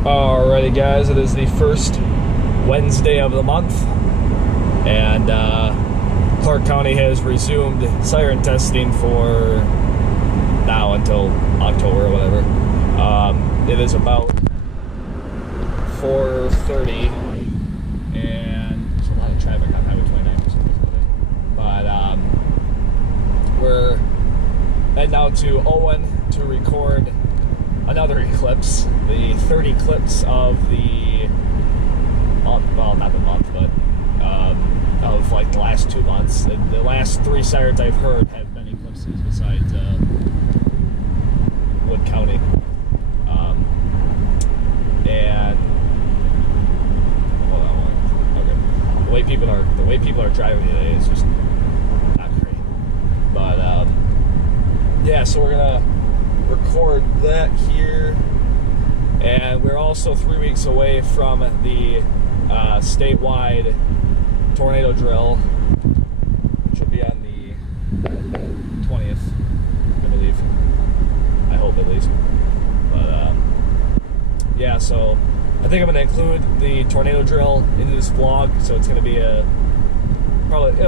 Alrighty guys, it is the first Wednesday of the month, and Clark County has resumed siren testing for now until October or whatever. It is about 4:30 and there's a lot of traffic on Highway 29 for some reason today. But we're heading out to Owen to record another eclipse, the 30 clips of the month, well, not the month, but of like the last 2 months. The last 3 sirens I've heard have been eclipses besides Wood County. And hold on, okay. The way people are driving today is just not great. But yeah, so we're gonna record that here, and we're also 3 weeks away from the statewide tornado drill, which will be on the 20th, I believe. I hope, at least. But yeah, so I think I'm going to include the tornado drill into this vlog, so it's going to be it'll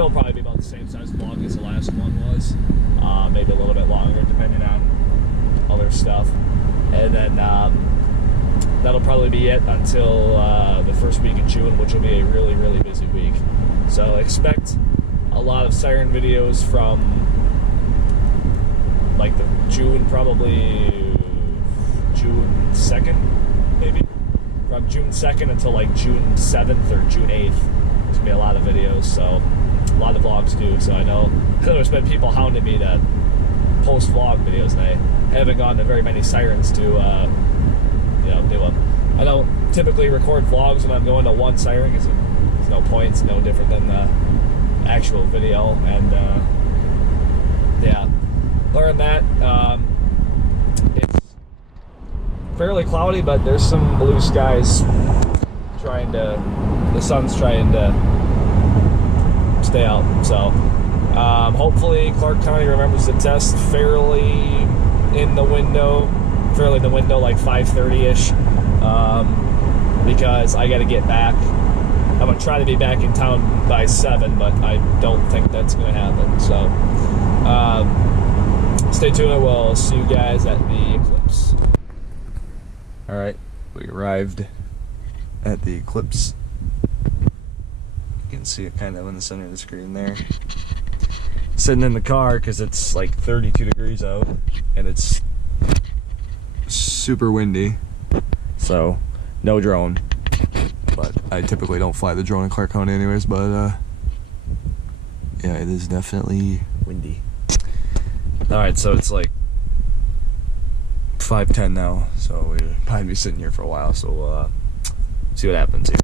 probably be about the same size vlog as the last one was, maybe a little bit longer depending on other stuff. And then that'll probably be it until the first week of June, which will be a really, really busy week. So expect a lot of siren videos from like the probably June 2nd, maybe. From June 2nd until like June 7th or June 8th. There's gonna be a lot of videos, so a lot of vlogs too. So I know there's been people hounding me to post vlog videos, and I haven't gone to very many sirens to do them. I don't typically record vlogs when I'm going to one siren because there's no point. It's no different than the actual video. And yeah, other than that, it's fairly cloudy, but there's some blue skies. The sun's trying to stay out. So hopefully Clark County remembers the test fairly in the window, like 5:30-ish, because I got to get back. I'm going to try to be back in town by 7, but I don't think that's going to happen. So stay tuned, and we'll see you guys at the eclipse. Alright, we arrived at the eclipse. You can see it kind of in the center of the screen there. Sitting in the car because it's like 32 degrees out and it's super windy, so no drone. But I typically don't fly the drone in Clark County anyways, but yeah, it is definitely windy. Alright, so it's like 5:10 now, so we'll probably be sitting here for a while, so we'll see what happens here.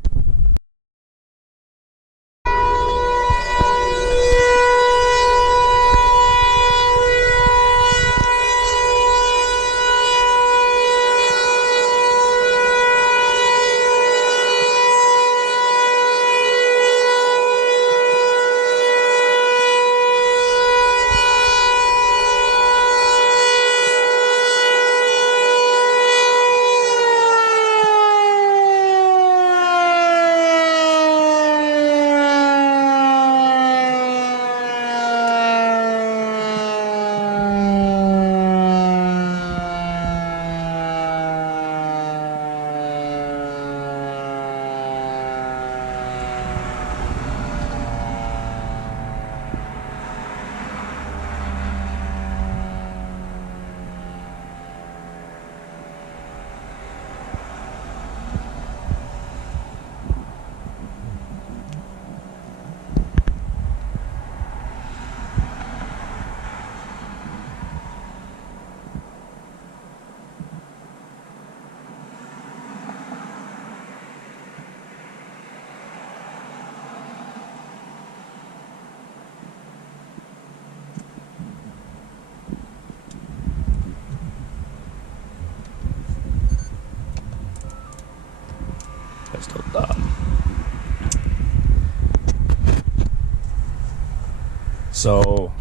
So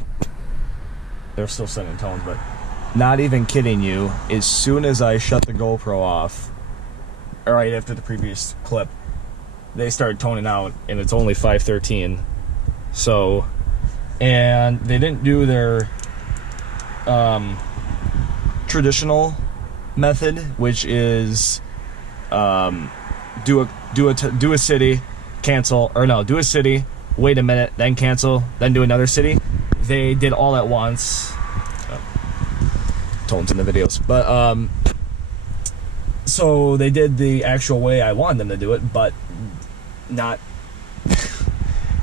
they're still sending tones, but not even kidding you, as soon as I shut the GoPro off, right after the previous clip, they started toning out, and it's only 5:13. So, and they didn't do their traditional method, which is do a city, cancel, or no, do a city, wait a minute, then cancel, then do another city. They did all at once. Tones in the videos, but so they did the actual way I wanted them to do it, but not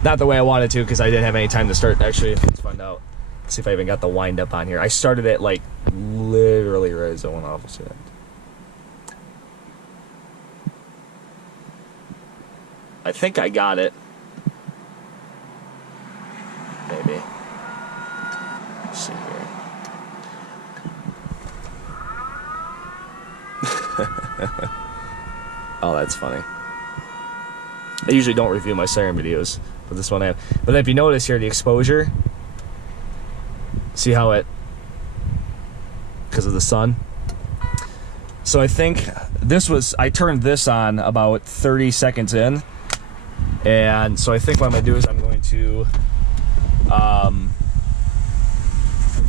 the way I wanted to, because I didn't have any time to start. Actually, let's find out. See if I even got the wind up on here. I started it like literally right as I went off. See that? I think I got it. Maybe. Let's see here. Oh, that's funny. I usually don't review my siren videos, but this one I have. But if you notice here, the exposure, see how it, because of the sun. So I think I turned this on about 30 seconds in, and so I think what I'm gonna do is I'm going to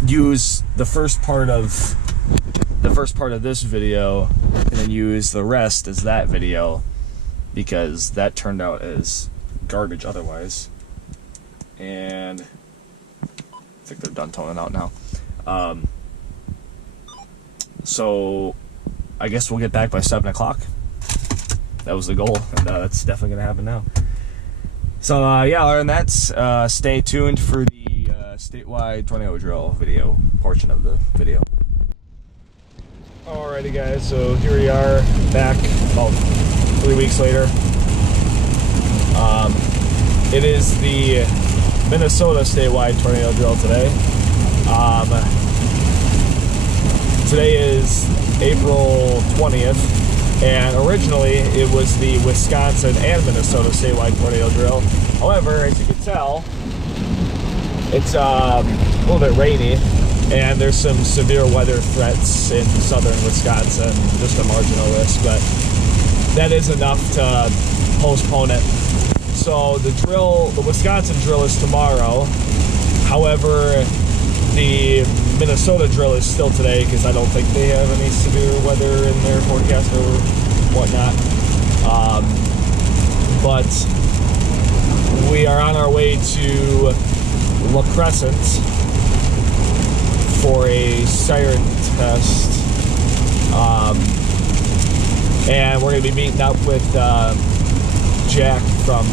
use the first part of this video, and then use the rest as that video, because that turned out as garbage otherwise. And I think they're done toning out now. So I guess we'll get back by 7 o'clock. That was the goal, and that's definitely gonna happen now. So yeah, other than that, stay tuned for the statewide tornado drill video portion of the video. Alrighty guys, so here we are back about 3 weeks later. It is the Minnesota statewide tornado drill today. Today is April 20th, and originally it was the Wisconsin and Minnesota statewide tornado drill. However, as you can tell, it's a little bit rainy, and there's some severe weather threats in southern Wisconsin, just a marginal risk, but that is enough to postpone it. So the Wisconsin drill is tomorrow. However, the Minnesota drill is still today, because I don't think they have any severe weather in their forecast or whatnot. But we are on our way to La Crescent for a siren test, and we're going to be meeting up with Jack from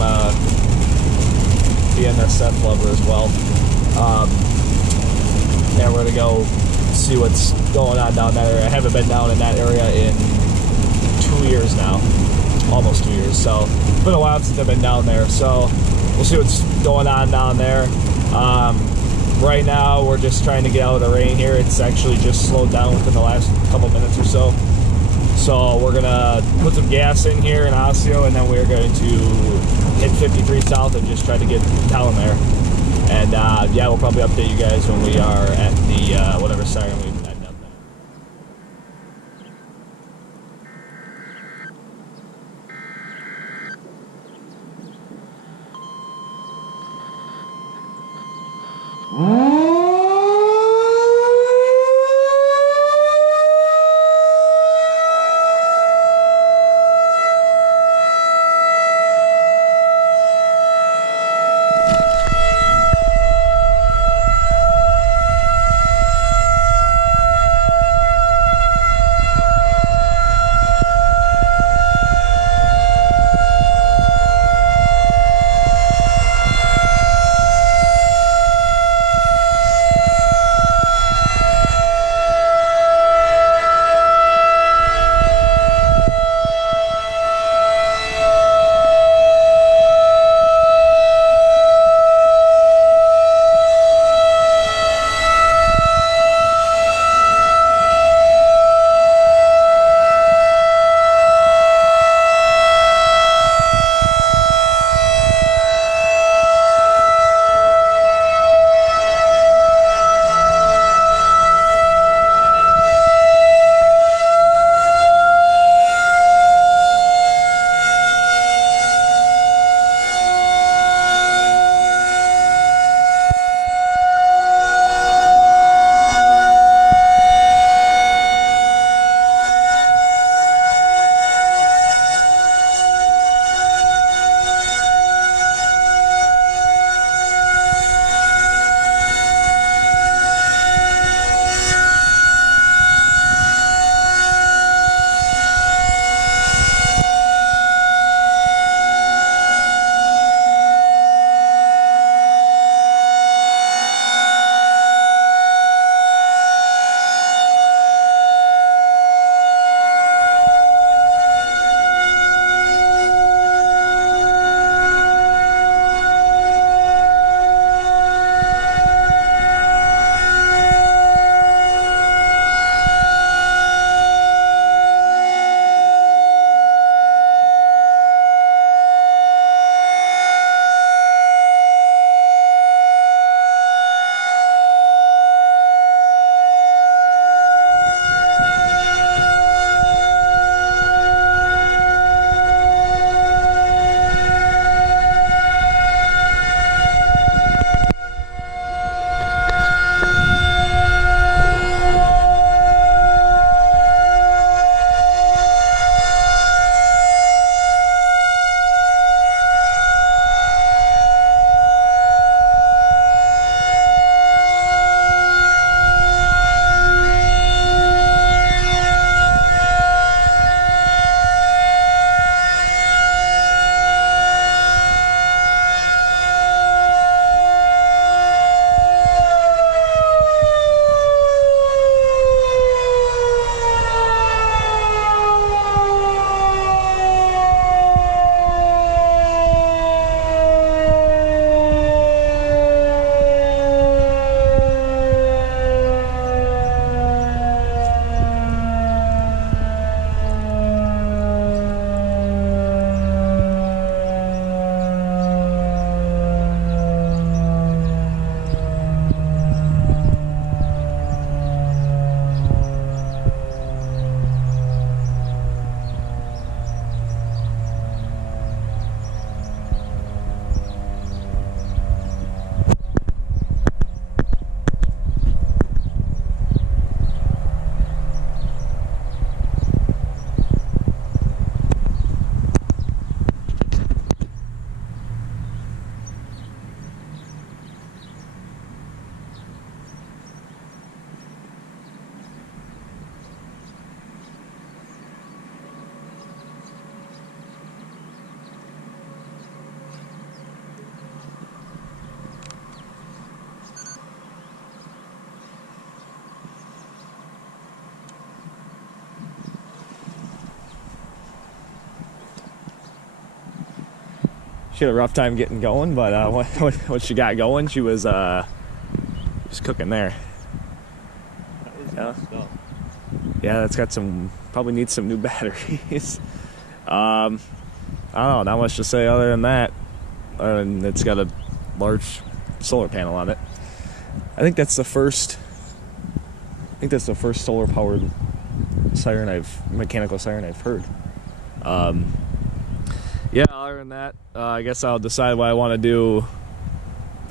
the NSF Lover as well, and we're going to go see what's going on down that area. I haven't been down in that area in 2 years now, almost 2 years, so it's been a while since I've been down there, so we'll see what's going on down there. Right now, we're just trying to get out of the rain here. It's actually just slowed down within the last couple minutes or so. So we're gonna put some gas in here in Osseo, and then we're going to hit 53 south and just try to get down there. And yeah, we'll probably update you guys when we are at the whatever siren we've had down there. had a rough time getting going, but what she got going, she was cooking there. Yeah. Yeah, that's got some, probably needs some new batteries. I don't know, not much to say other than that. And it's got a large solar panel on it. I think that's the first solar powered mechanical siren I've heard. Yeah, other than that, I guess I'll decide what I want to do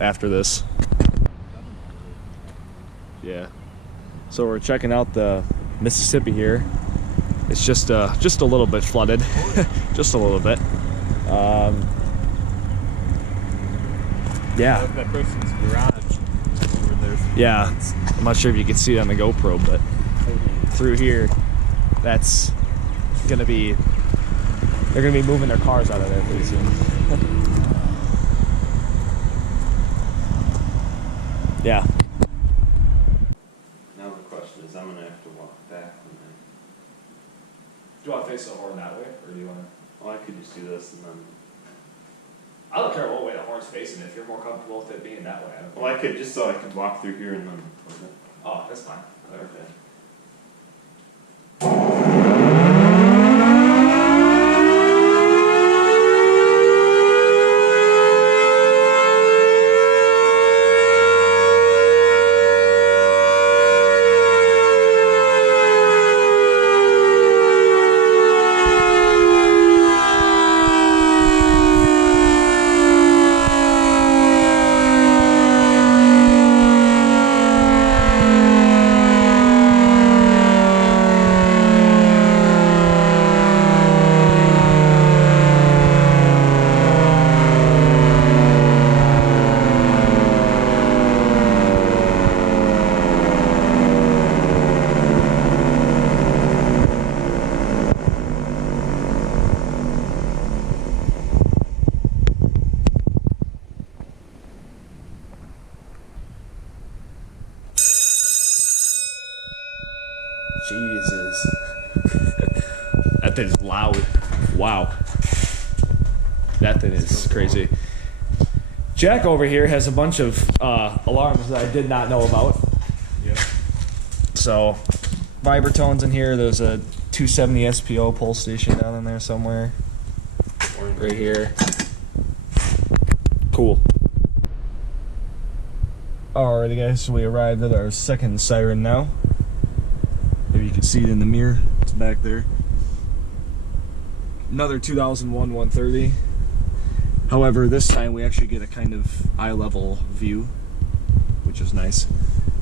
after this. Yeah. So we're checking out the Mississippi here. It's just a little bit flooded, just a little bit. Yeah. That person's garage. Yeah. I'm not sure if you can see it on the GoPro, but through here, that's gonna be. They're gonna be moving their cars out of there pretty soon. Yeah. Now the question is, I'm gonna have to walk back from there. Do you want to face the horn that way, or do you want to? Well, I could just do this and then. I don't care what way the horn's facing. If you're more comfortable with it being that way, I don't care. Well, I could just so I could walk through here and then. Oh, that's fine. Okay. Jesus. That thing is loud. Wow. That thing is crazy. Jack over here has a bunch of alarms that I did not know about. Yep. So, vibratones in here. There's a 270 SPO pulse station down in there somewhere. Right here. Cool. Alrighty guys, so we arrived at our second siren now. Maybe you can see it in the mirror. It's back there. Another 2001 130. However, this time we actually get a kind of eye-level view, which is nice.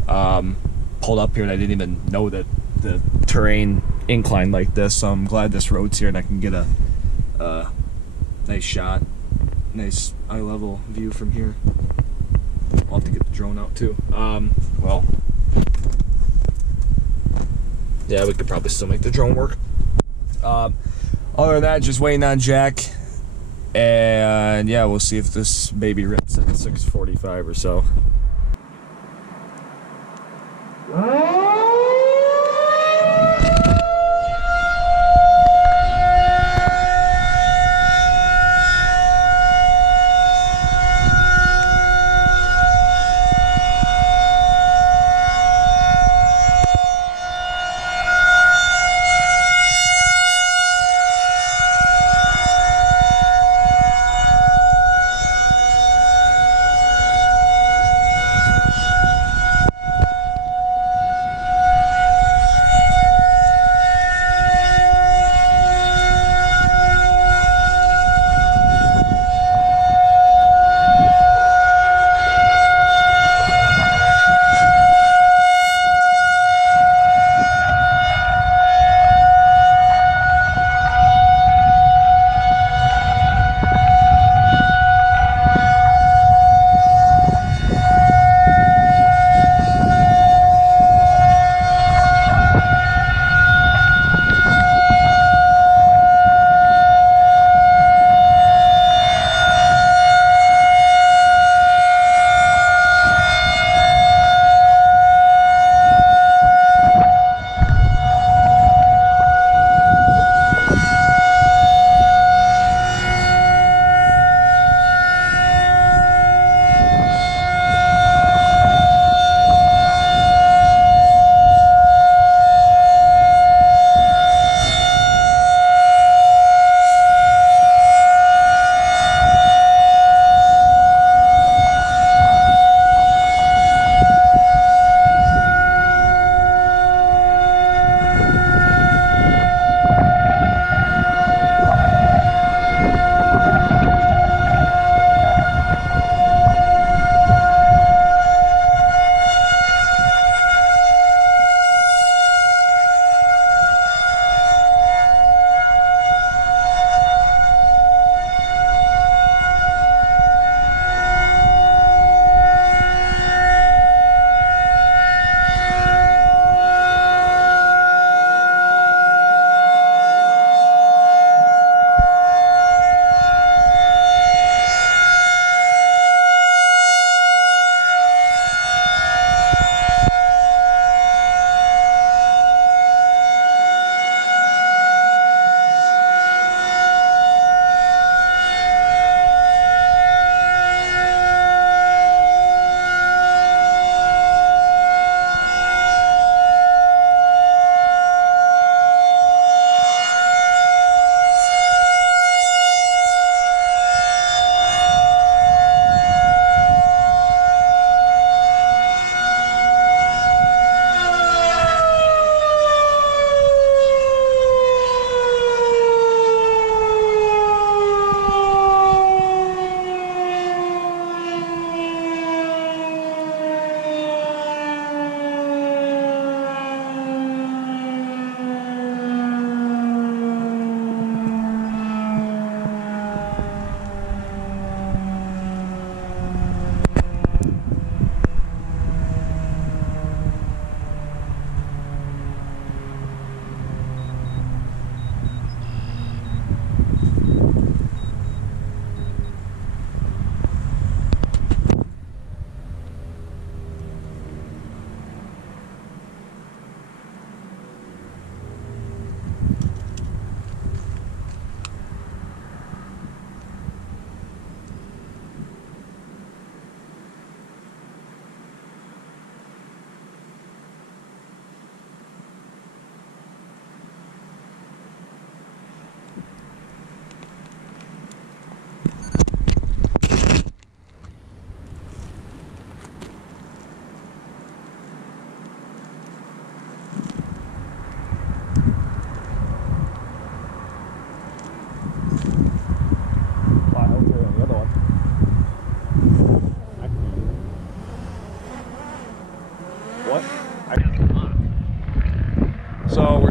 Pulled up here and I didn't even know that the terrain inclined like this, so I'm glad this road's here and I can get a nice shot, nice eye-level view from here. I'll have to get the drone out too. Well, yeah, we could probably still make the drone work. Other than that, just waiting on Jack. And yeah, we'll see if this baby rips at 6:45 or so.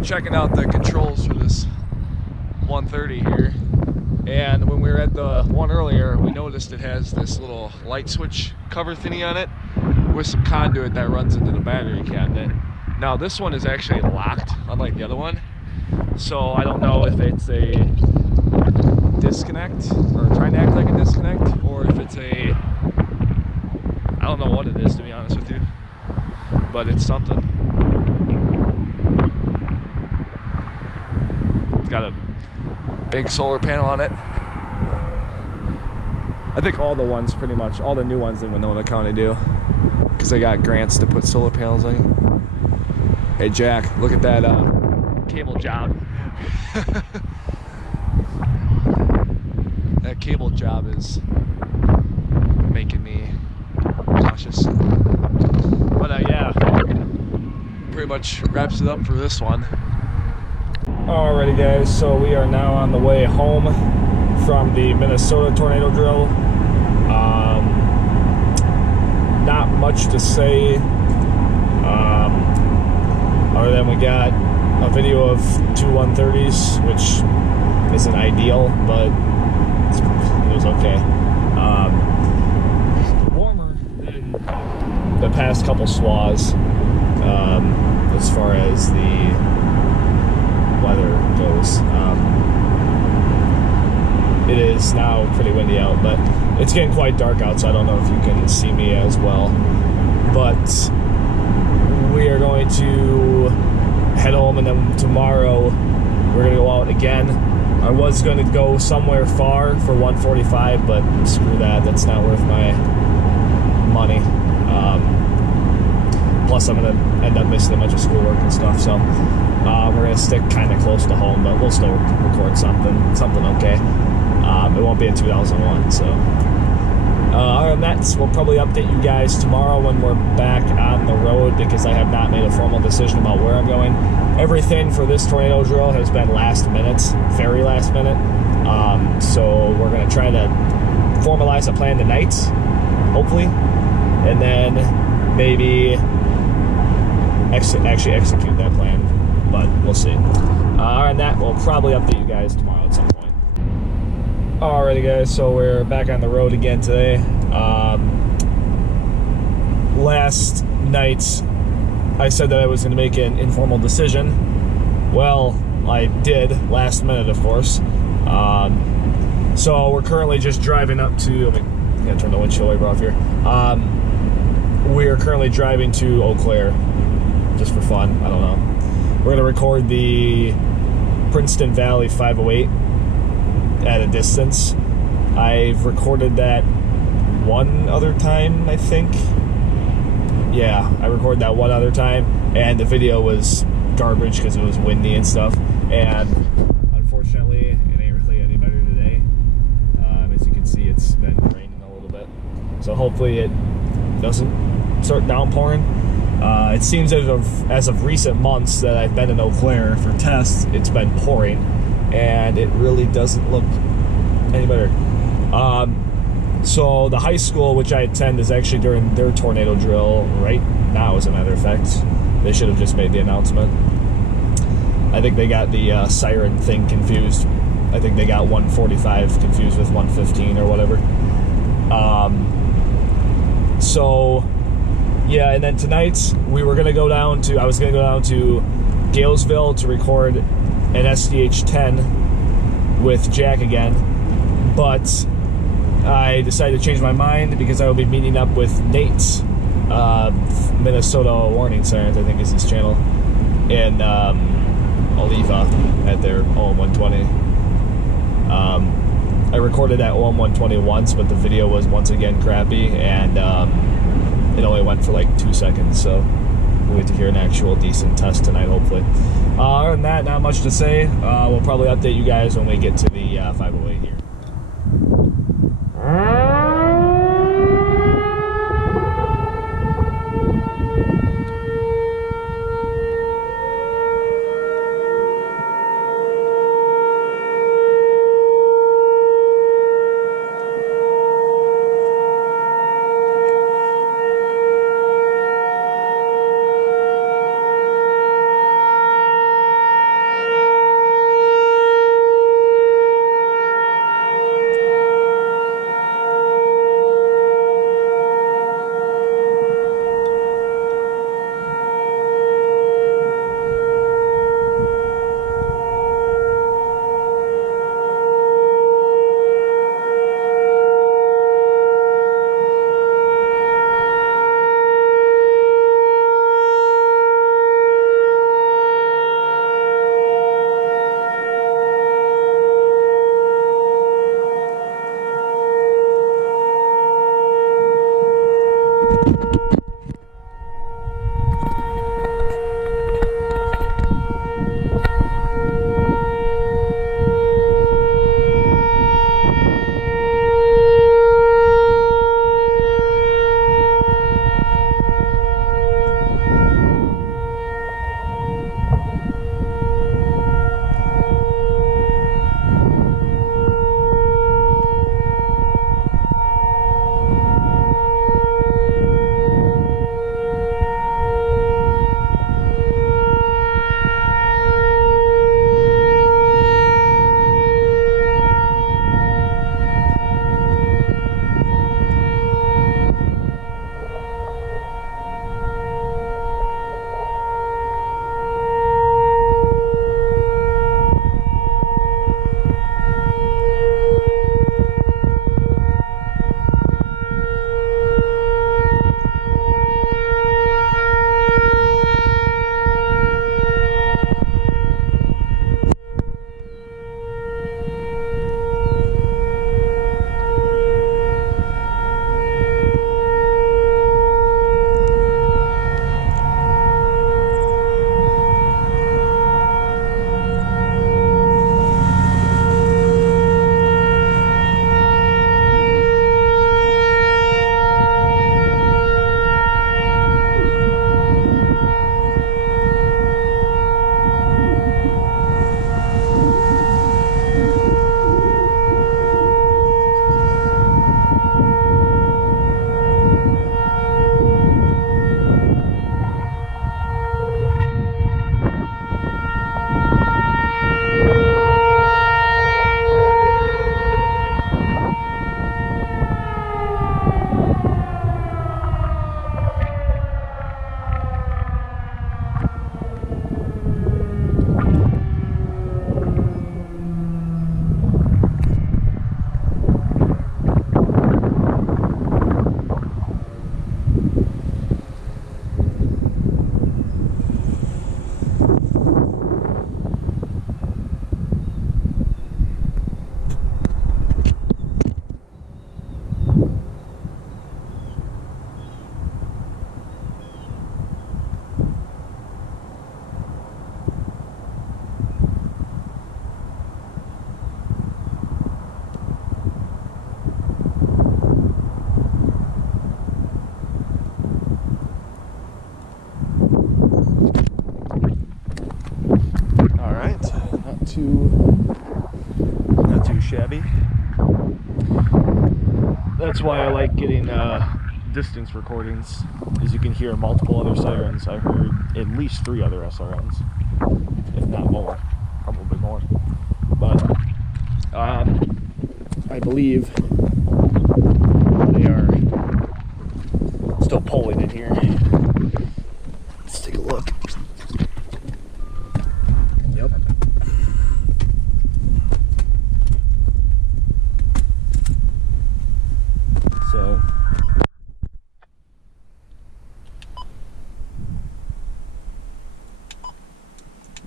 checking out the controls for this 130 here, and when we were at the one earlier, we noticed it has this little light switch cover thingy on it with some conduit that runs into the battery cabinet. Now this one is actually locked, unlike the other one, so I don't know if it's a disconnect or trying to act like a disconnect, or if it's a, I don't know what it is, to be honest with you, but it's something. It's got a big solar panel on it. I think all the ones, pretty much all the new ones in Winona County do, because they got grants to put solar panels on. Hey Jack, look at that cable job. That cable job is making me cautious. But yeah, pretty much wraps it up for this one. Alrighty guys, so we are now on the way home from the Minnesota tornado drill. Not much to say, other than we got a video of two 130s, which isn't ideal, but it was okay. Warmer than the past couple SWAs, as far as the weather goes. It is now pretty windy out, but it's getting quite dark out, so I don't know if you can see me as well. But we are going to head home, and then tomorrow we're going to go out again. I was going to go somewhere far for 145, but screw that. That's not worth my money. Plus, I'm going to end up missing a bunch of schoolwork and stuff, so we're going to stick kind of close to home, but we'll still record something okay. It won't be in 2001, so. Other than that, we'll probably update you guys tomorrow when we're back on the road, because I have not made a formal decision about where I'm going. Everything for this tornado drill has been last minute, very last minute. So we're going to try to formalize a plan tonight, hopefully, and then maybe actually execute that plan, but we'll see. Other than that, we'll probably update you guys tomorrow at some point. Alrighty guys, so we're back on the road again today. Last night I said that I was going to make an informal decision. Well, I did, last minute of course. So we're currently just driving up to, I'm going to turn the windshield wiper off here. We are currently driving to Eau Claire, just for fun, I don't know. We're going to record the Princeton Valley 508 at a distance. I've recorded that one other time, I think. Yeah, I recorded that one other time, and the video was garbage because it was windy and stuff. And unfortunately, it ain't really any better today. As you can see, it's been raining a little bit, so hopefully it doesn't start downpouring. It seems as of recent months that I've been in Eau Claire for tests, it's been pouring, and it really doesn't look any better. So the high school which I attend is actually during their tornado drill right now, as a matter of fact. They should have just made the announcement. I think they got the siren thing confused. I think they got 145 confused with 115 or whatever. So yeah, and then tonight we were gonna go down to, I was gonna go down to Galesville to record an SDH-10 with Jack again, but I decided to change my mind because I will be meeting up with Nate, Minnesota Warning Sirens, I think is his channel, in Eleva at their OM-120. I recorded that OM-120 once, but the video was once again crappy, and it only went for like 2 seconds, so we'll get to hear an actual decent test tonight, hopefully. Other than that, not much to say. We'll probably update you guys when we get to the 508 here. shabby. That's why I like getting distance recordings, is you can hear multiple other sirens. I heard at least 3 other SRNs, if not more, probably more. But I believe they are still polling in here. Let's take a look. Yep. So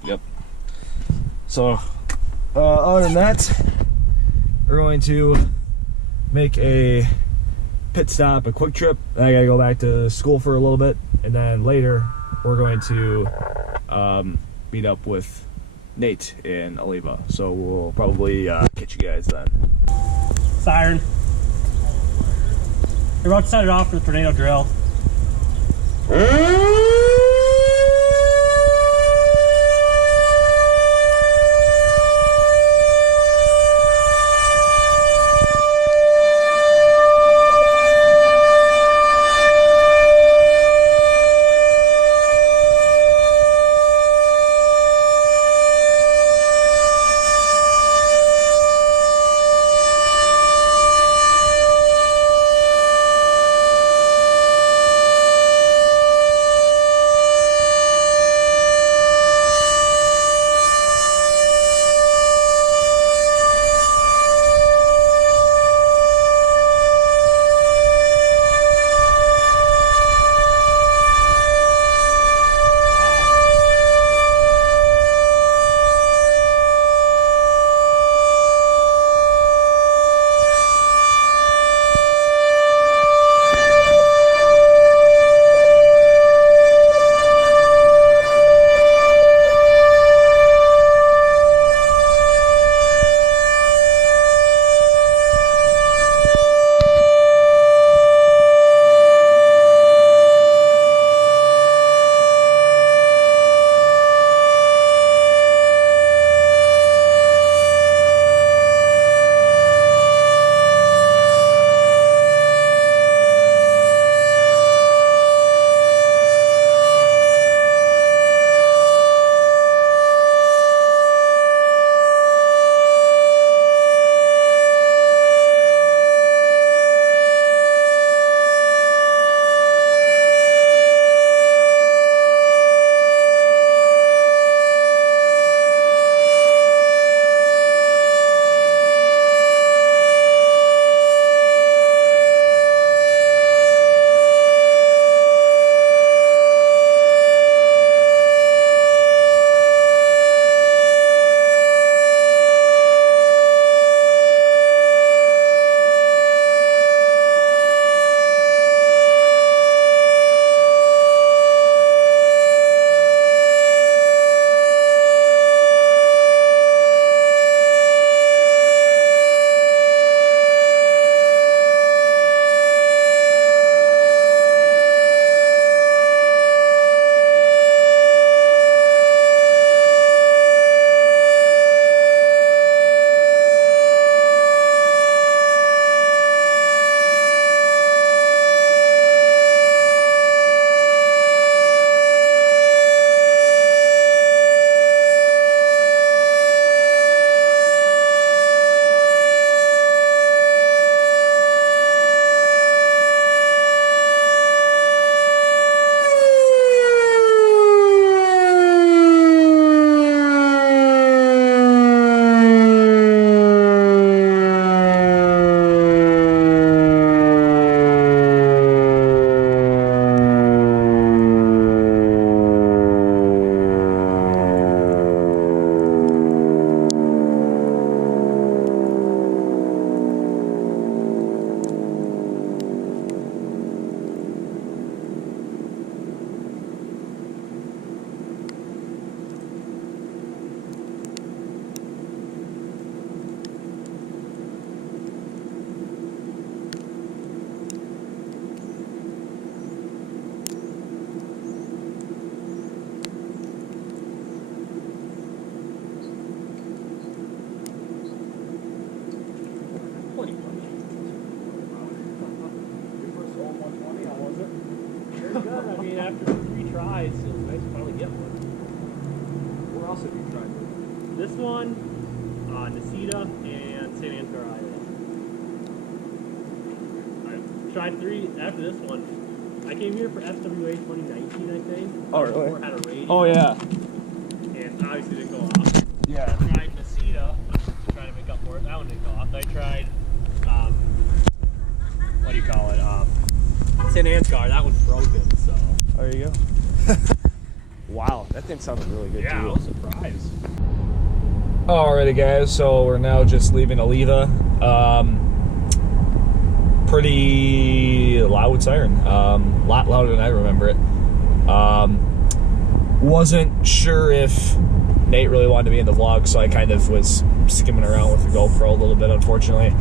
yep. So other than that, we're going to make a pit stop, a quick trip. Then I gotta go back to school for a little bit, and then later we're going to meet up with Nate in Eleva. So we'll probably catch you guys then. Siren. You're about to set it off for the tornado drill. after 3 tries, it was nice to finally get one. Where else have you tried? This one, Necedah and St. Ansgar, Iowa. I tried 3 after this one. I came here for FWA 2019, I think. Oh, really? Before it had a radio. Oh, yeah. And obviously didn't go off. Yeah. I tried Necedah to try to make up for it. That one didn't go off. I tried, what do you call it? St. Ansgar. That one's broken, so. There you go. Wow, that thing sounded really good, Yeah, too. I was surprised. Alrighty, guys, so we're now just leaving Eleva. Pretty loud siren. A lot louder than I remember it. Wasn't sure if Nate really wanted to be in the vlog, so I kind of was skimming around with the GoPro a little bit, unfortunately.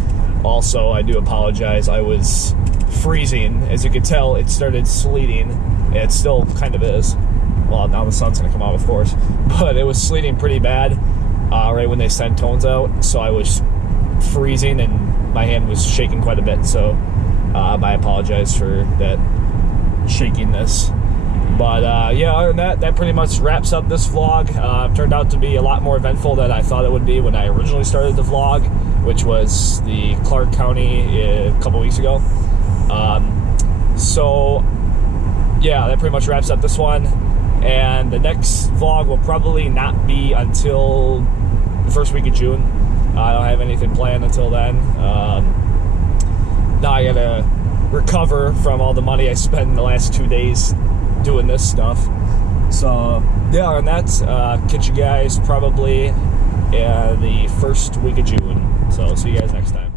Also, I do apologize. I was freezing. As you could tell, it started sleeting. It still kind of is. Well, now the sun's going to come out, of course. But it was sleeting pretty bad right when they sent tones out. So I was freezing and my hand was shaking quite a bit. So I apologize for that shakiness. But yeah, other than that, that pretty much wraps up this vlog. Turned out to be a lot more eventful than I thought it would be when I originally started the vlog, which was the Clark County a couple weeks ago. So yeah, that pretty much wraps up this one. And the next vlog will probably not be until the first week of June. I don't have anything planned until then. Now I gotta recover from all the money I spent in the last 2 days doing this stuff. So yeah, on that, catch you guys probably the first week of June. So see you guys next time.